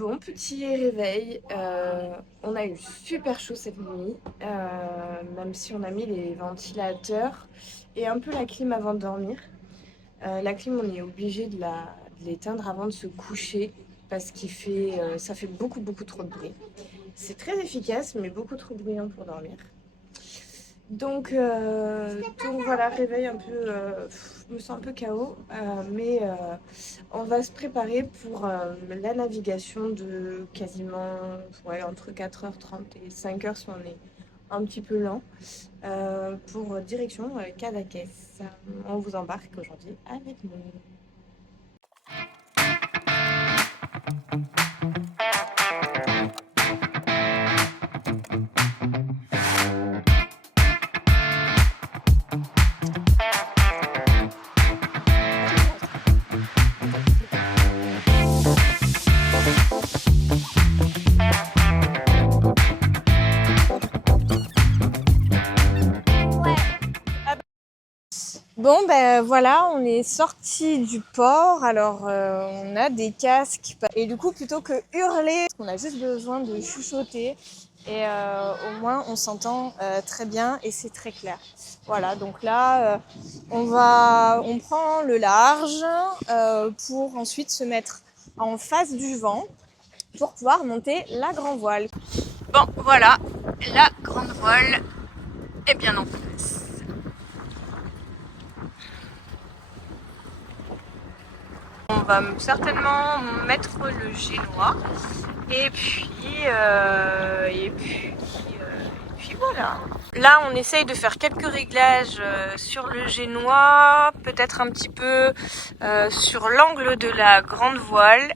Bon, petit réveil. On a eu super chaud cette nuit, même si on a mis les ventilateurs et un peu la clim avant de dormir. La clim, on est obligé de l'éteindre avant de se coucher parce ça fait beaucoup trop de bruit. C'est très efficace, mais beaucoup trop bruyant pour dormir. Donc voilà, réveil un peu, je me sens un peu KO, mais on va se préparer pour la navigation de quasiment entre 4h30 et 5h si on est un petit peu lent, pour direction Cadaqués. On vous embarque aujourd'hui avec nous. Bon ben voilà, on est sorti du port, alors on a des casques et du coup plutôt que hurler, on a juste besoin de chuchoter et au moins on s'entend très bien et c'est très clair. Voilà, donc là on prend le large pour ensuite se mettre en face du vent pour pouvoir monter la grand voile. Bon voilà, la grande voile est bien en place. On va certainement mettre le génois et puis voilà. Là on essaye de faire quelques réglages sur le génois, peut-être un petit peu sur l'angle de la grande voile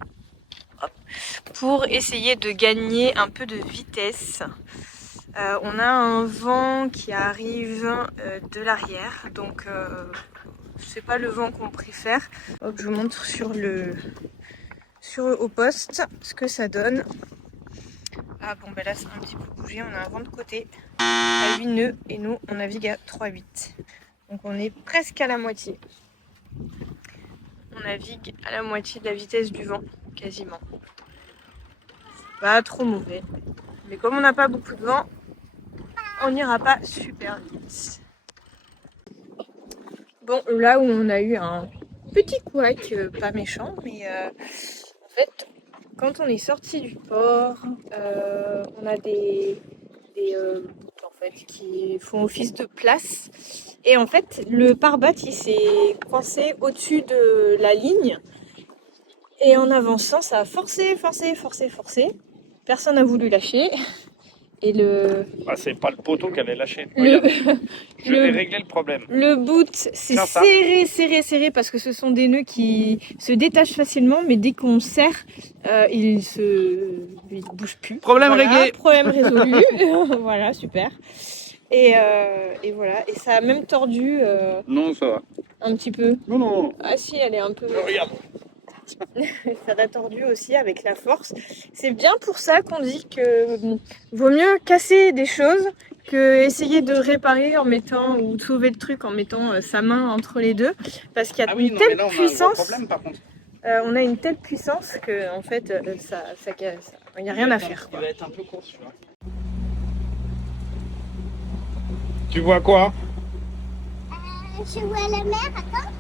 pour essayer de gagner un peu de vitesse. On a un vent qui arrive de l'arrière, donc c'est pas le vent qu'on préfère. Hop, je vous montre au poste ce que ça donne. Ah bon, ben là c'est un petit peu bougé, on a un vent de côté à 8 nœuds et nous on navigue à 3,8. Donc on est presque à la moitié. On navigue à la moitié de la vitesse du vent, quasiment. C'est pas trop mauvais. Mais comme on n'a pas beaucoup de vent, on n'ira pas super vite. Bon, là où on a eu un petit couac, pas méchant, mais en fait, quand on est sorti du port, on a des bouts en fait, qui font office de place. Et en fait, le pare-bat, il s'est coincé au-dessus de la ligne. Et en avançant, ça a forcé. Personne n'a voulu lâcher. Et c'est pas le poteau qui allait lâcher. Regarde, je vais régler le problème. Le boot, c'est serré parce que ce sont des nœuds qui se détachent facilement, mais dès qu'on serre, ils bougent plus. Problème réglé. Problème résolu. Voilà, super. Et voilà. Et ça a même tordu. Non, ça va. Un petit peu. Non. Ah si, elle est un peu. Regarde. Ça l'a tordu aussi avec la force. C'est bien pour ça qu'on dit que vaut mieux casser des choses que essayer de réparer en mettant ou de sauver le truc en mettant sa main entre les deux, parce qu'il y a une telle puissance. On a une telle puissance que en fait il n'y a rien à faire. Il va être un peu court celui-là. Tu vois quoi? Je vois la mer, attends.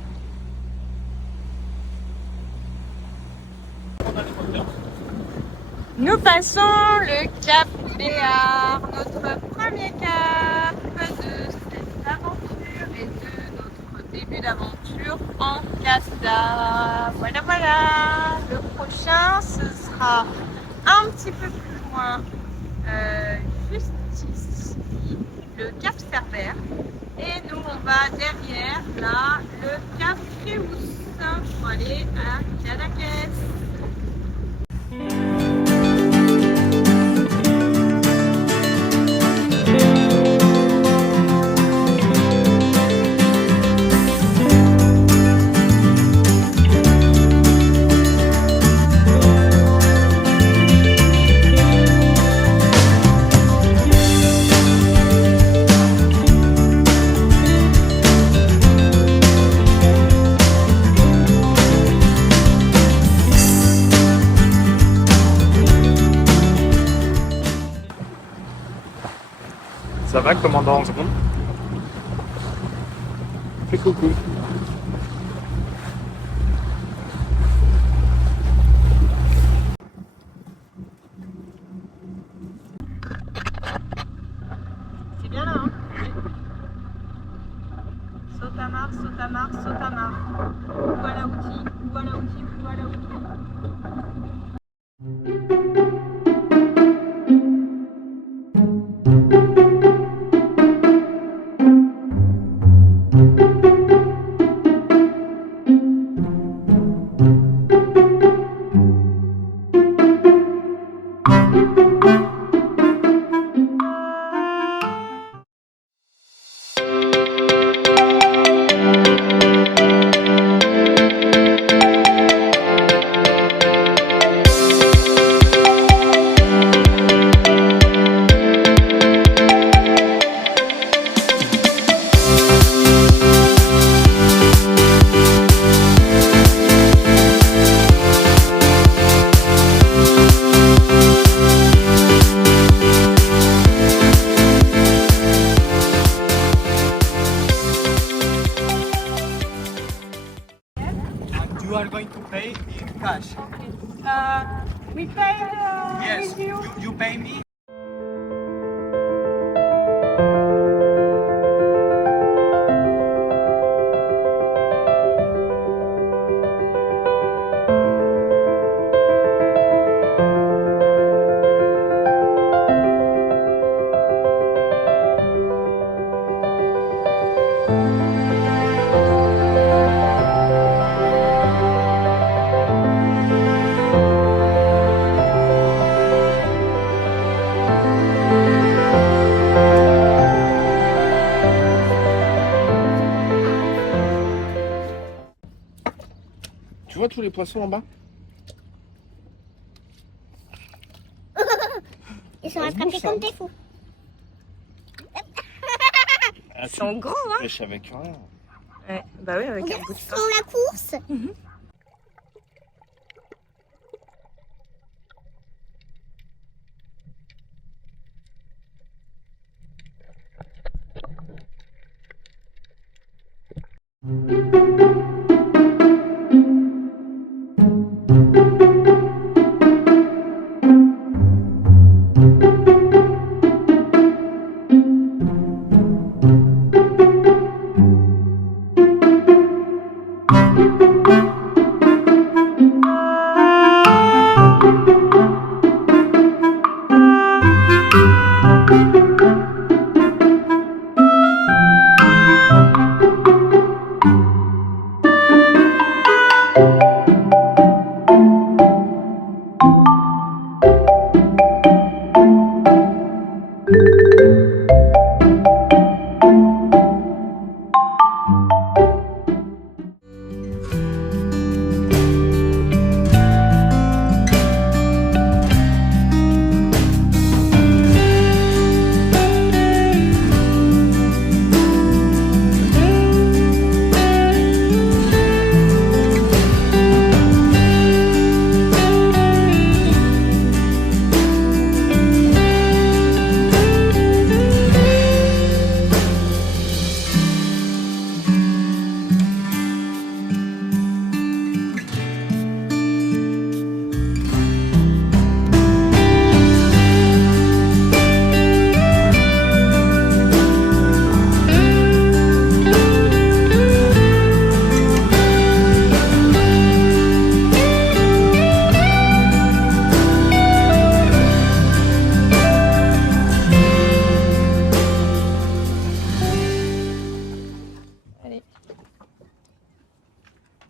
Nous passons le Cap Béar, notre premier cap de cette aventure et de notre début d'aventure en Casda. Voilà. Le prochain, ce sera un petit peu plus loin, juste ici, le Cap Cerbère. Et nous, on va derrière, là, le Cap Fréhus pour aller à Cadaqués. va, commandant second? Fais coucou. C'est bien là, hein? Saute à marre, saute à marre, saute à marre. Voilà outil, voilà outil, voilà outil. You are going to pay in cash. We pay Yes, with you. you pay me. Tu vois tous les poissons en bas? Ils sont Ça se bouge, attrapés ça. comme des fous. Ah, Ils sont gros, hein? pêches avec rien. Ouais, bah oui, avec un Regarde, bout de ils pain. font la course.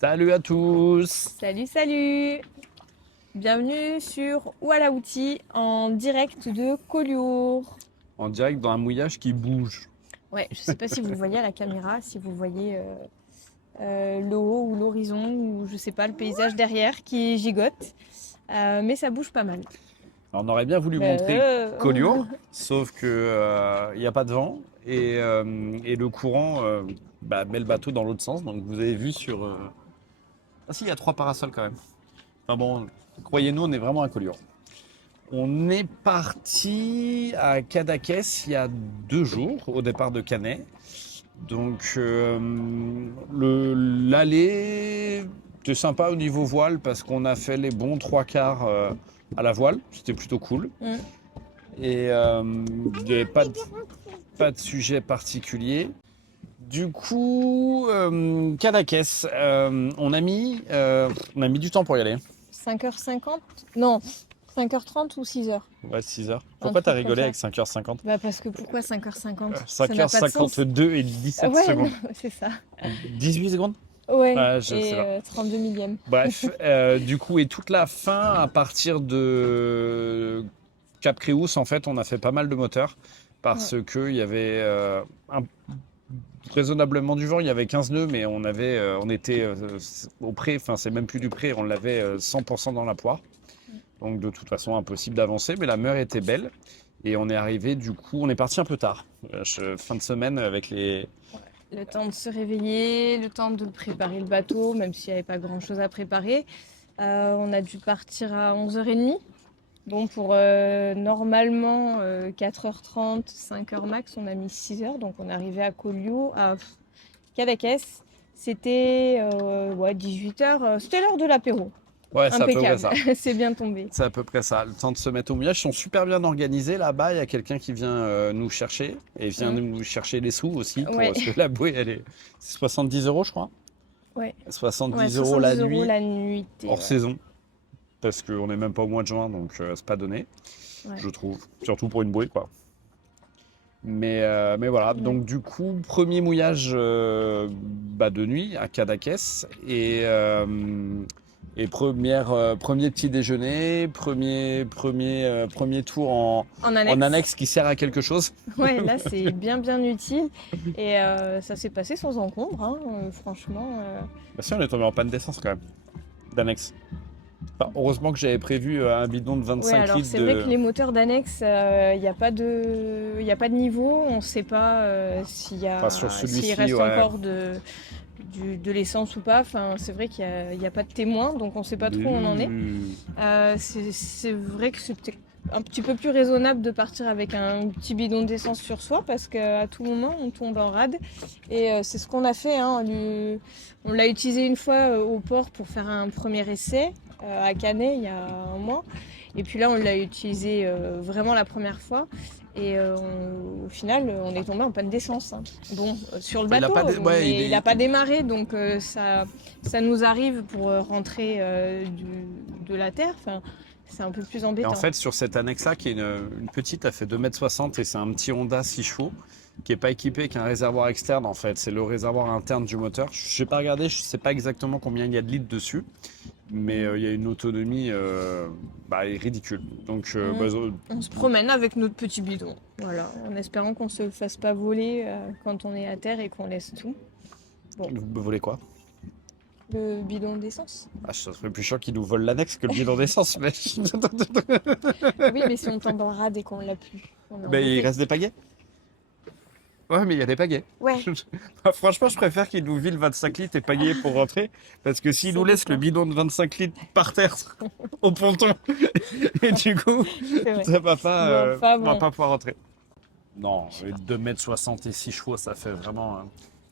Salut à tous. Salut, salut! Bienvenue sur Oualaouti en direct de Collioure. En direct dans un mouillage qui bouge. Ouais, je sais pas si vous voyez à la caméra, si vous voyez le haut ou l'horizon ou je sais pas, le paysage derrière qui gigote. Mais ça bouge pas mal. Alors, on aurait bien voulu montrer Collioure, sauf que il n'y a pas de vent et le courant met le bateau dans l'autre sens. Donc vous avez vu sur... Ah si, il y a 3 parasols quand même. Enfin bon, croyez-nous, on est vraiment à Collioure. On est parti à Cadaqués il y a 2 jours, au départ de Canet. Donc, l'aller était sympa au niveau voile parce qu'on a fait les bons 3/4 à la voile. C'était plutôt cool. Mm. Et il n'y avait pas de sujet particulier. Du coup, Cadaqués, on a mis du temps pour y aller. 5h50? Non, 5h30 ou 6h? Ouais, 6h. Pourquoi t'as rigolé avec 5h50? Bah parce que pourquoi 5h50? Ça n'a pas de sens. 5h52 et 17 Ouais, secondes. non, c'est ça. 18 secondes? Ouais, Ah, je sais pas. 32 millièmes. Bref, du coup, et toute la fin, à partir de Cap Créous, en fait, on a fait pas mal de moteurs parce que il y avait raisonnablement du vent. Il y avait 15 nœuds, mais on était au pré, enfin, c'est même plus du pré, on l'avait 100% dans la poire. Donc, de toute façon, impossible d'avancer, mais la mer était belle. Et on est arrivé, du coup, on est parti un peu tard. Fin de semaine avec les. Le temps de se réveiller, le temps de préparer le bateau, même s'il n'y avait pas grand-chose à préparer. On a dû partir à 11h30. Bon, pour normalement 4h30, 5h max, on a mis 6h. Donc on est arrivé à Collioure, à Cadaqués. C'était 18h. C'était l'heure de l'apéro. Ouais, c'est à peu près ça. C'est bien tombé. C'est à peu près ça. Le temps de se mettre au mouillage. Ils sont super bien organisés là-bas. Il y a quelqu'un qui vient nous chercher et vient nous chercher les sous aussi. Parce que la bouée, c'est 70 €, je crois. Ouais. 70 € la nuit. La nuit. Hors saison. Parce qu'on n'est même pas au mois de juin, donc c'est pas donné, je trouve. Surtout pour une bouée, quoi. Mais voilà. Ouais. Donc du coup, premier mouillage de nuit à Cadaqués et premier petit déjeuner, premier tour en annexe qui sert à quelque chose. Ouais, là c'est bien utile et ça s'est passé sans encombre, hein, franchement. Bah si, on est tombé en panne d'essence quand même, d'annexe. Enfin, heureusement que j'avais prévu un bidon de 25 litres. C'est vrai que les moteurs d'annexe, il n'y a pas de niveau, on ne sait pas s'il reste encore de l'essence ou pas. Enfin, c'est vrai qu'il n'y a pas de témoin, donc on ne sait pas trop où on en est. C'est vrai que c'est peut-être un petit peu plus raisonnable de partir avec un petit bidon d'essence sur soi parce qu'à tout moment on tombe en rade et c'est ce qu'on a fait, hein. On l'a utilisé une fois au port pour faire un premier essai à Canet il y a un mois et puis là on l'a utilisé vraiment la première fois et au final on est tombé en panne d'essence, hein. Bon, sur le bateau il n'a pas démarré donc ça nous arrive pour rentrer de la terre, enfin, c'est un peu plus embêtant. Et en fait, sur cette annexe-là, qui est une petite, elle fait 2,60 m et c'est un petit Honda 6 chevaux qui n'est pas équipé avec un réservoir externe, en fait. C'est le réservoir interne du moteur. Je n'ai pas regardé, je ne sais pas exactement combien il y a de litres dessus, mais il y a une autonomie ridicule. Donc, on se promène avec notre petit bidon, voilà, en espérant qu'on ne se fasse pas voler quand on est à terre et qu'on laisse tout. Bon. Vous volez quoi ? Le bidon d'essence. Ça serait plus chiant qu'ils nous volent l'annexe que le bidon d'essence. Mais... oui, mais si on tombe en rade et qu'on l'a plus. Il reste des pagaies. Ouais, mais il y a des pagaies. Ouais. Franchement, je préfère qu'ils nous filent 25 litres et pagaies pour rentrer. Parce que s'ils nous laissent le bidon de 25 litres par terre au ponton, et du coup, ça va pas pouvoir rentrer. Non, 2,60 m et 6 chevaux, ça fait vraiment...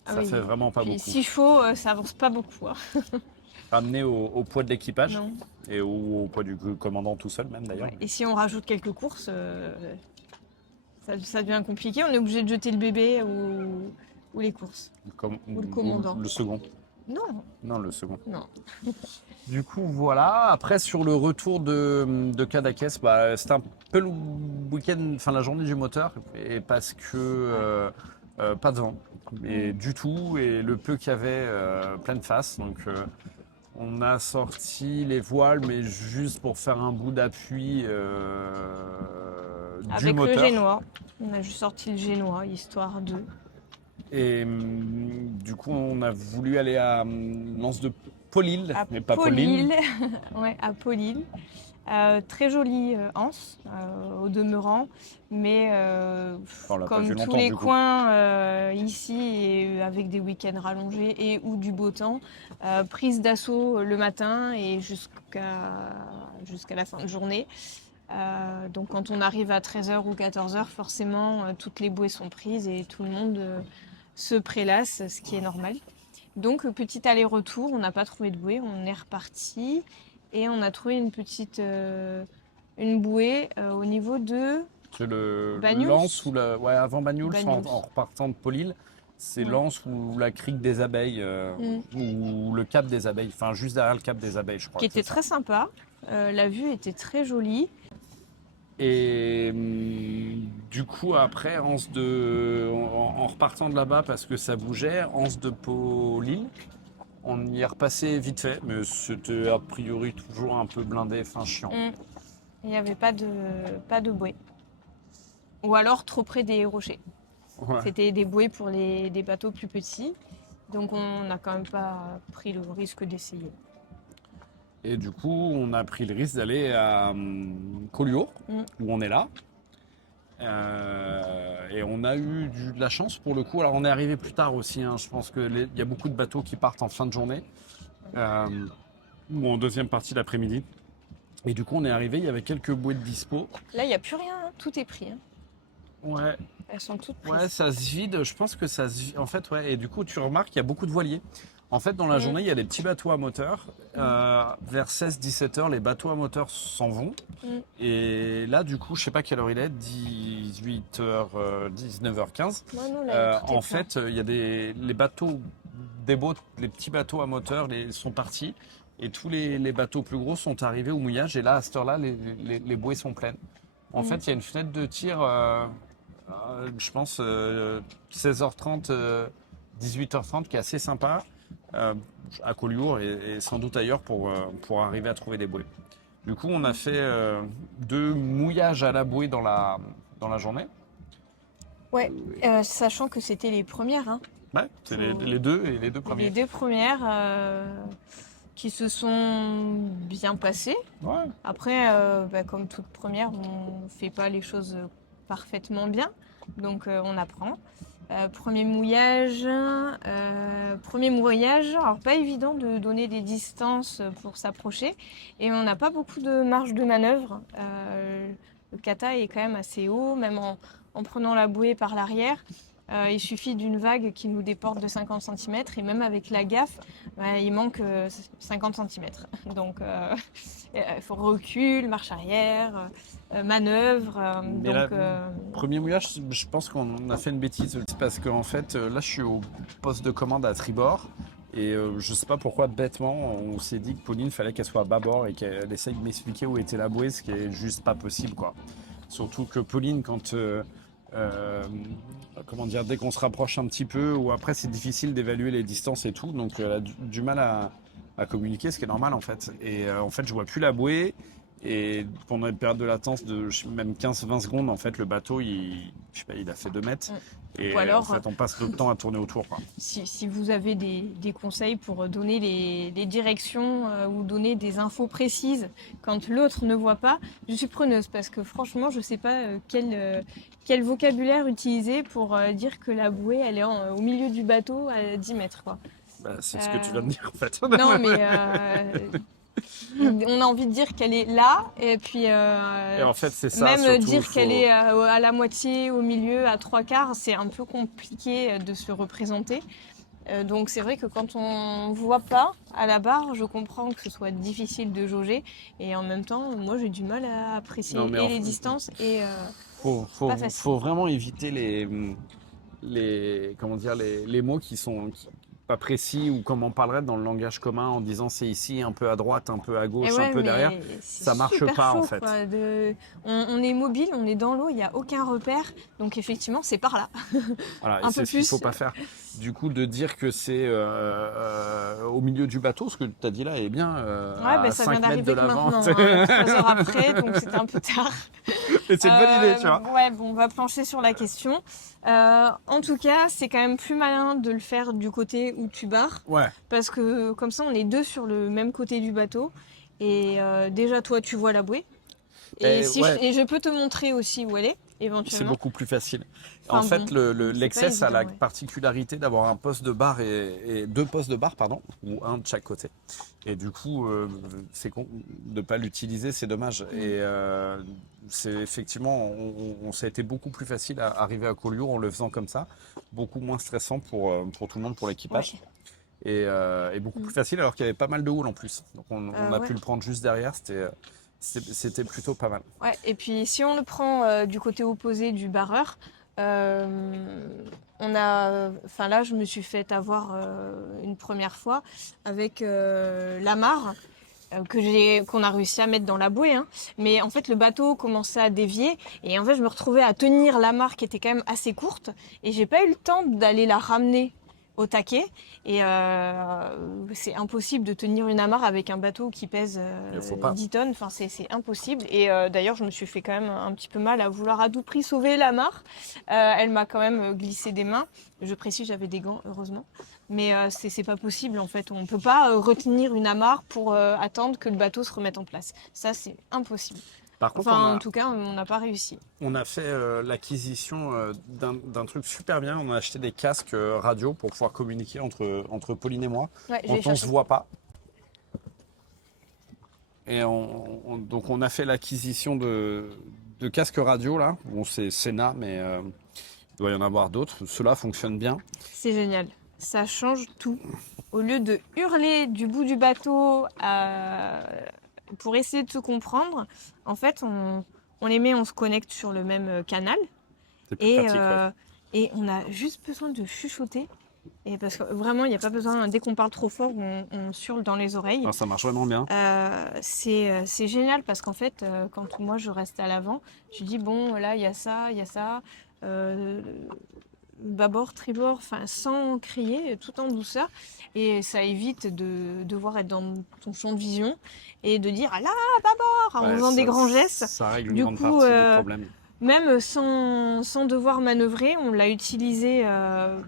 fait vraiment pas beaucoup. 6 chevaux, ça avance pas beaucoup. Hein. Ramené au poids de l'équipage et au poids du commandant tout seul même d'ailleurs. Et si on rajoute quelques courses, ça devient compliqué. On est obligé de jeter le bébé ou les courses. Ou le commandant. Le second. Non, le second. Non. Du coup, voilà. Après, sur le retour de Cadaqués, c'était un peu le week-end, enfin la journée du moteur, et parce que pas de vent. Et du tout, et le peu qu'il y avait, pleine face. Donc on a sorti les voiles, mais juste pour faire un bout d'appui du moteur. Avec le génois. On a juste sorti le génois, histoire de... Et du coup, on a voulu aller à l'anse de Paulil, mais pas Paulil. Ouais, à Paulil. Très jolie anse au demeurant, mais comme tous les coins ici, et avec des week-ends rallongés et ou du beau temps, prise d'assaut le matin et jusqu'à la fin de journée. Donc quand on arrive à 13h ou 14h, forcément, toutes les bouées sont prises et tout le monde se prélasse, ce qui est normal. Donc petit aller-retour, on n'a pas trouvé de bouée, on est reparti et on a trouvé une bouée au niveau de C'est le Banyuls. Lens ou ouais, avant Banyuls, Banyuls. en repartant de Paulil, c'est Ouais. Lens ou la crique des abeilles ou le cap des abeilles, enfin juste derrière le cap des abeilles, je crois. qui que c'est était ça. très sympa. La vue était très jolie. Et du coup, après, en repartant de là-bas parce que ça bougeait, Anse de Paulil, on y est repassé vite fait, mais c'était a priori toujours un peu blindé, enfin chiant. Il n'y avait pas de bouée. Ou alors trop près des rochers. Ouais. C'était des bouées pour des bateaux plus petits. Donc on n'a quand même pas pris le risque d'essayer. Et du coup, on a pris le risque d'aller à Collioure, où on est là. Et on a eu de la chance pour le coup. Alors on est arrivé plus tard aussi, hein. Je pense qu'il y a beaucoup de bateaux qui partent en fin de journée, ou en deuxième partie d'après-midi. Et du coup, on est arrivé, il y avait quelques bouées de dispo. Là, il n'y a plus rien, hein. Tout est pris. Hein. Ouais, Elles sont toutes prises. ouais, ça se vide. Je pense que ça se vide. En fait, ouais. Et du coup, tu remarques qu'il y a beaucoup de voiliers. En fait, dans la journée, il y a des petits bateaux à moteur. Vers 16-17 heures, les bateaux à moteur s'en vont. Et là, du coup, je sais pas quelle heure il est, 18h, 19h15. Non, là, tout est En plein. fait, il y a les bateaux, les petits bateaux à moteur sont partis. Et tous les bateaux plus gros sont arrivés au mouillage. Et là, à cette heure-là, les bouées sont pleines. En fait, il y a une fenêtre de tir, je pense, 16h30, 18h30, qui est assez sympa, à Collioure et sans doute ailleurs pour arriver à trouver des bouées. Du coup, on a fait 2 mouillages à la bouée dans la journée. Ouais, sachant que c'était les premières. Hein. Ouais, c'est les deux et les deux premiers. Les 2 premières qui se sont bien passées. Ouais. Après, comme toute première, on ne fait pas les choses parfaitement bien. Donc on apprend. Premier mouillage, alors pas évident de donner des distances pour s'approcher et on n'a pas beaucoup de marge de manœuvre. Le kata est quand même assez haut, même en prenant la bouée par l'arrière. Il suffit d'une vague qui nous déporte de 50 cm et même avec la gaffe, il manque 50 cm. Donc il faut recul, marche arrière, manœuvre. Mais premier mouillage, je pense qu'on a fait une bêtise parce qu'en fait, là, je suis au poste de commande à tribord et je sais pas pourquoi, bêtement, on s'est dit que Pauline, fallait qu'elle soit à bâbord et qu'elle essaye de m'expliquer où était la bouée, ce qui est juste pas possible, quoi. Surtout que Pauline, quand comment dire, dès qu'on se rapproche un petit peu, ou après c'est difficile d'évaluer les distances et tout, donc elle a du mal à communiquer, ce qui est normal en fait. Et en fait, je vois plus la bouée. Et pendant une période de latence de même 15-20 secondes, en fait, le bateau, je sais pas, il a fait 2 mètres. Et Ou alors, en fait, on passe notre temps à tourner autour, quoi. si vous avez des conseils pour donner les directions ou donner des infos précises quand l'autre ne voit pas, je suis preneuse parce que franchement, je ne sais pas quel vocabulaire utiliser pour dire que la bouée, elle est au milieu du bateau à 10 mètres. Quoi. Bah, c'est ce que tu viens de dire, en fait. Non, mais on a envie de dire qu'elle est là et puis Et en fait, c'est ça. même surtout, dire qu'elle est à la moitié, au milieu, à 3/4, c'est un peu compliqué de se représenter. Donc c'est vrai que quand on voit pas à la barre, je comprends que ce soit difficile de jauger et en même temps, moi j'ai du mal à apprécier Non, mais et en les fait, distances et pas facile. faut vraiment éviter comment dire, les mots qui sont pas précis ou comme on parlerait dans le langage commun en disant c'est ici, un peu à droite, un peu à gauche, Et ouais, un peu mais derrière. c'est Ça marche super pas, chaud, en fait. quoi, on est mobile, on est dans l'eau, il n'y a aucun repère. Donc effectivement, c'est par là. Voilà, et Un c'est peu ce qu'il ne plus. faut pas faire. Du coup, de dire que c'est au milieu du bateau, ce que tu as dit là est bien à Ça 5 vient mètres de d'arriver que l'avant. maintenant, 3 heures après, donc c'était un peu tard. Et c'est une bonne idée, tu vois. Ouais, bon, on va plancher sur la question. En tout cas, c'est quand même plus malin de le faire du côté où tu barres. Ouais. Parce que comme ça, on est 2 sur le même côté du bateau. Et déjà, toi, tu vois la bouée. Et Ouais. je peux te montrer aussi où elle est. C'est éventuellement. beaucoup plus facile. Enfin, En fait, bon, l'Excess c'est pas a la évident, ouais. particularité d'avoir un poste de bar et deux postes de bar, pardon, ou un de chaque côté. Et du coup, de ne pas l'utiliser, c'est dommage. Et c'est effectivement, ça a été beaucoup plus facile à arriver à Collioure en le faisant comme ça, beaucoup moins stressant pour tout le monde, pour l'équipage. Ouais. Et beaucoup plus facile alors qu'il y avait pas mal de houle en plus. Donc on a Ouais. pu le prendre juste derrière, c'était plutôt pas mal. Ouais, et puis si on le prend du côté opposé du barreur, enfin là, je me suis fait avoir une première fois avec l'amarre qu'on a réussi à mettre dans la bouée, hein. Mais en fait, le bateau commençait à dévier et en fait, je me retrouvais à tenir l'amarre qui était quand même assez courte et j'ai pas eu le temps d'aller la ramener au taquet. Et c'est impossible de tenir une amarre avec un bateau qui pèse Il faut pas. 10 tonnes. Enfin, c'est impossible. Et d'ailleurs, je me suis fait quand même un petit peu mal à vouloir à tout prix sauver l'amarre. Elle m'a quand même glissé des mains. Je précise, j'avais des gants, heureusement. Mais c'est pas possible en fait. On peut pas retenir une amarre pour attendre que le bateau se remette en place. Ça, c'est impossible. Par contre, Enfin, en tout cas, on n'a pas réussi. on a fait l'acquisition d'un truc super bien. On a acheté des casques radio pour pouvoir communiquer entre Pauline et moi Ouais, je quand vais on chercher. se voit pas. Et donc on a fait l'acquisition de casques radio là. Bon, c'est Sena, mais il doit y en avoir d'autres. Ceux-là fonctionnent bien. C'est génial. Ça change tout. Au lieu de hurler du bout du bateau pour essayer de se comprendre, en fait, on les met, on se connecte sur le même canal C'est plus et, pratique. Ouais. et on a juste besoin de chuchoter. Et parce que vraiment, il n'y a pas besoin, dès qu'on parle trop fort, on hurle dans les oreilles. Non, ça marche vraiment bien. C'est génial parce qu'en fait, quand moi je reste à l'avant, je dis bon, là, il y a ça, bâbord, tribord, enfin sans crier, tout en douceur. Et ça évite de devoir être dans ton champ de vision et de dire ah là, bâbord, en Ouais, faisant des grands gestes. Ça règle une Du grande coup, partie du problème. Même sans devoir manœuvrer, on l'a utilisé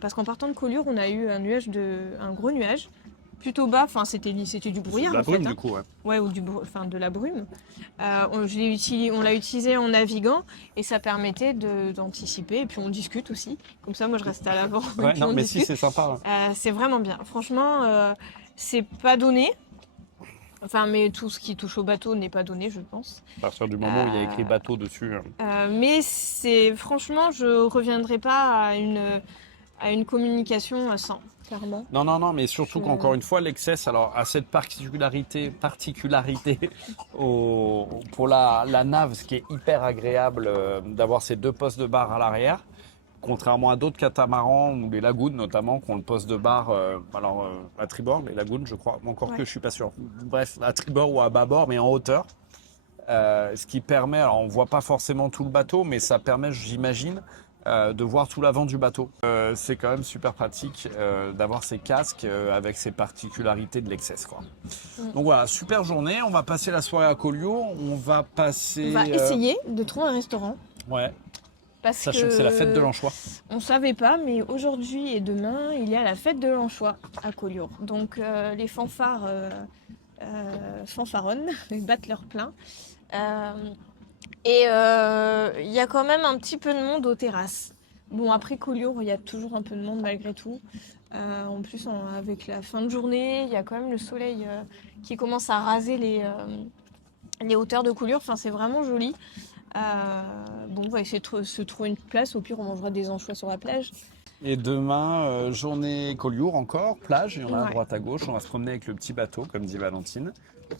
parce qu'en partant de Collioure, on a eu un gros nuage, plutôt bas. Enfin, c'était du brouillard La en brume fait, hein. du coup, ouais. Ouais, ou de la brume. On l'a utilisé en naviguant et ça permettait d'anticiper. Et puis on discute aussi. Comme ça, moi, je reste à l'avant. et Ouais, puis non, on mais si, discute. c'est sympa. C'est vraiment bien. Franchement, c'est pas donné. Enfin, mais tout ce qui touche au bateau n'est pas donné, je pense. À partir du moment où il y a écrit bateau dessus. Mais franchement, je reviendrai pas à une communication sans, clairement. Non, mais surtout qu'encore une fois, l'Excess a cette particularité pour la nave, ce qui est hyper agréable d'avoir ces deux postes de bar à l'arrière, contrairement à d'autres catamarans ou les lagoons notamment, qui ont le poste de bar à tribord, les lagoons je crois, encore Ouais. que je suis pas sûr. Bref, à tribord ou à bâbord, mais en hauteur. Ce qui permet, alors on voit pas forcément tout le bateau, mais ça permet, j'imagine, de voir tout l'avant du bateau. C'est quand même super pratique d'avoir ces casques avec ces particularités de l'Excess, quoi. Donc voilà, super journée. On va passer la soirée à Collioure. On va Essayer de trouver un restaurant. Ouais, Parce sachant que c'est la fête de l'anchois. On savait pas, mais aujourd'hui et demain, il y a la fête de l'anchois à Collioure. Donc les fanfares fanfaronnent, ils battent leur plein. Il y a quand même un petit peu de monde aux terrasses. Bon, après Collioure, il y a toujours un peu de monde malgré tout. En plus, avec la fin de journée, il y a quand même le soleil qui commence à raser les hauteurs de Collioure. Enfin, c'est vraiment joli. On va essayer de se trouver une place. Au pire, on mangera des anchois sur la plage. Et demain, journée Collioure encore, plage, il y en a à Ouais. droite à gauche. On va se promener avec le petit bateau, comme dit Valentine,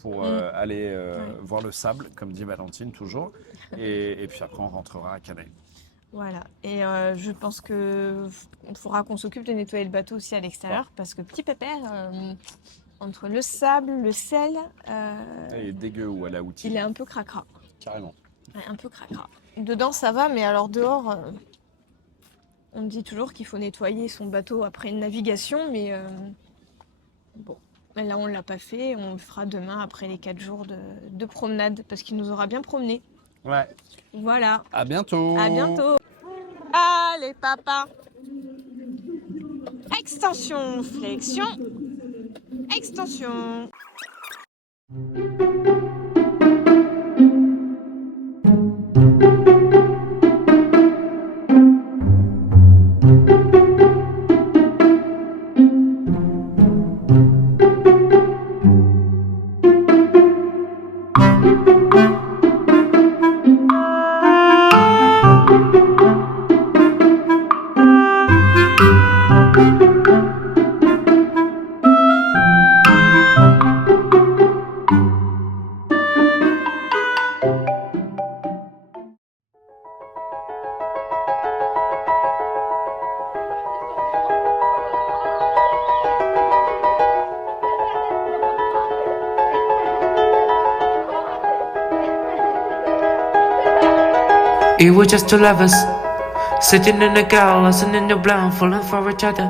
pour aller voir le sable, comme dit Valentine toujours. Et puis après, on rentrera à Canet. Voilà. Et je pense que il faudra qu'on s'occupe de nettoyer le bateau aussi à l'extérieur parce que petit pépère, entre le sable, le sel, Et dégueu ou à la outil. il est un peu cracra. Carrément. Ouais, un peu cracra. Dedans, ça va, mais alors dehors, on me dit toujours qu'il faut nettoyer son bateau après une navigation, mais bon. Là, on ne l'a pas fait. On le fera demain après les 4 jours de promenade parce qu'il nous aura bien promené. Ouais. Voilà. À bientôt. À bientôt. Allez, papa. Extension, flexion. Extension. It was just two lovers sitting in a car, listening in your blind, falling for each other.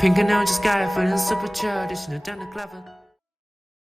Pink and orange sky, feeling super childish, and down the clever.